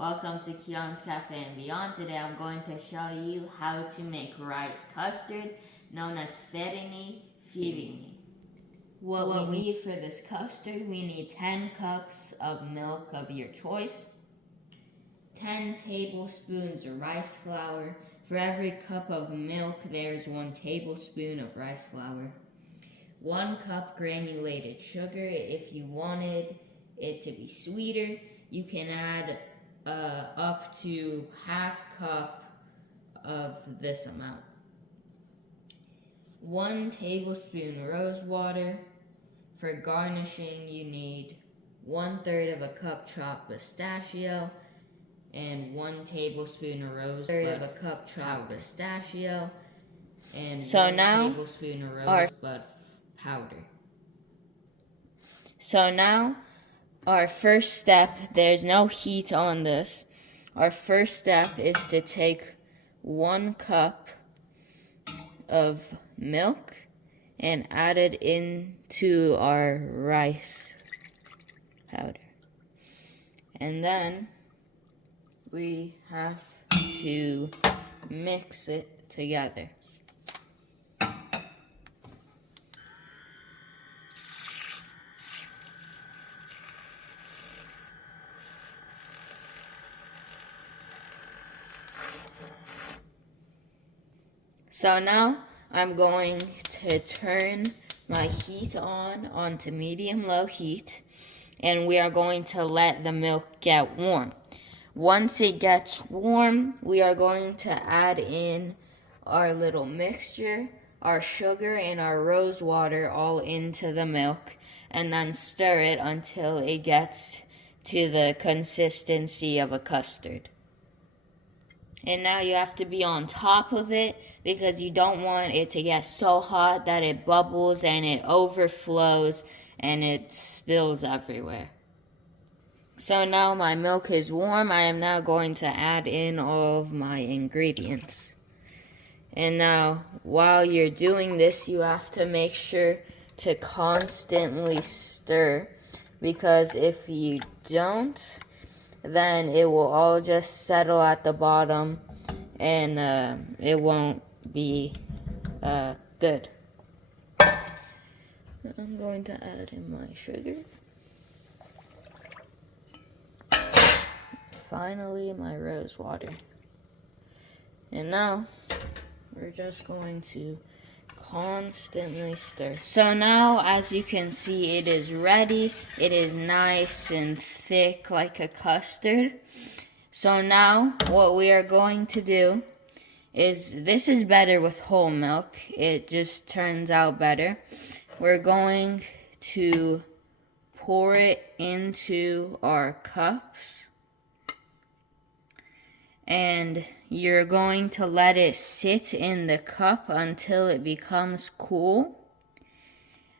Welcome to Keon's Cafe and Beyond. Today I'm going to show you how to make rice custard known as Ferini. What we need for this custard, we need 10 cups of milk of your choice, 10 tablespoons of rice flour. For every cup of milk, there's 1 tablespoon of rice flour. 1 cup granulated sugar. If you wanted it to be sweeter, you can add up to half cup of this amount. 1 tablespoon rose water. For garnishing, you need 1/3 of a cup chopped pistachio and 1 tablespoon of rose pistachio and 1 tablespoon of rosebud powder. So now our first step, there's no heat on this. Our first step is to take 1 cup of milk and add it into our rice powder. And then we have to mix it together. So now I'm going to turn my heat onto medium-low heat, and we are going to let the milk get warm. Once it gets warm, we are going to add in our little mixture, our sugar and our rose water all into the milk, and then stir it until it gets to the consistency of a custard. And now you have to be on top of it because you don't want it to get so hot that it bubbles and it overflows and it spills everywhere. So now my milk is warm. I am now going to add in all of my ingredients. And now while you're doing this, you have to make sure to constantly stir, because if you don't, then it will all just settle at the bottom and it won't be good. I'm going to add in my sugar. Finally, my rose water. And now we're just going to constantly stir. So now, as you can see, it is ready. It is nice and thick like a custard. So now what we are going to do is, this is better with whole milk. It just turns out better. We're going to pour it into our cups. And you're going to let it sit in the cup until it becomes cool.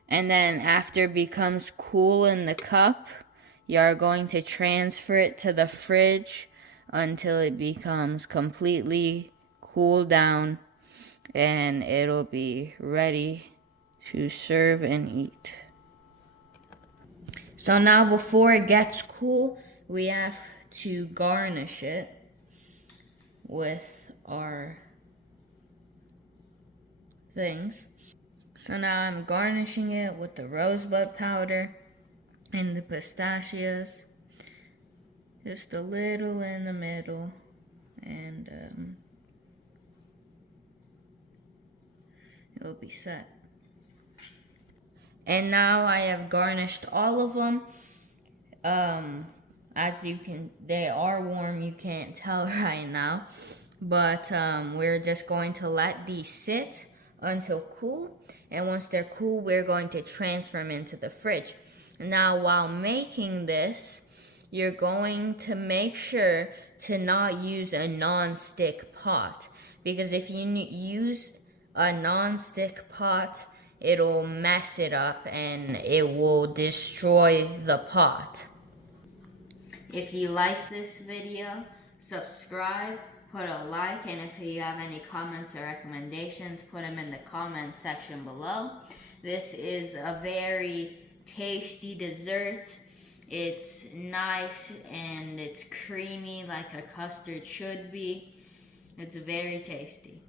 And then after it becomes cool in the cup, you're going to transfer it to the fridge until it becomes completely cooled down, and it'll be ready to serve and eat. So now before it gets cool, we have to garnish it with our things. So now I'm garnishing it with the rosebud powder and the pistachios, just a little in the middle, and it'll be set. And now I have garnished all of them. As you can, they are warm, you can't tell right now, but we're just going to let these sit until cool, and once they're cool, we're going to transfer them into the fridge. Now, while making this, you're going to make sure to not use a non-stick pot, because if you use a non-stick pot, it'll mess it up and it will destroy the pot. If you like this video, subscribe, put a like, and if you have any comments or recommendations, put them in the comment section below. This is a very tasty dessert. It's nice and it's creamy like a custard should be. It's very tasty.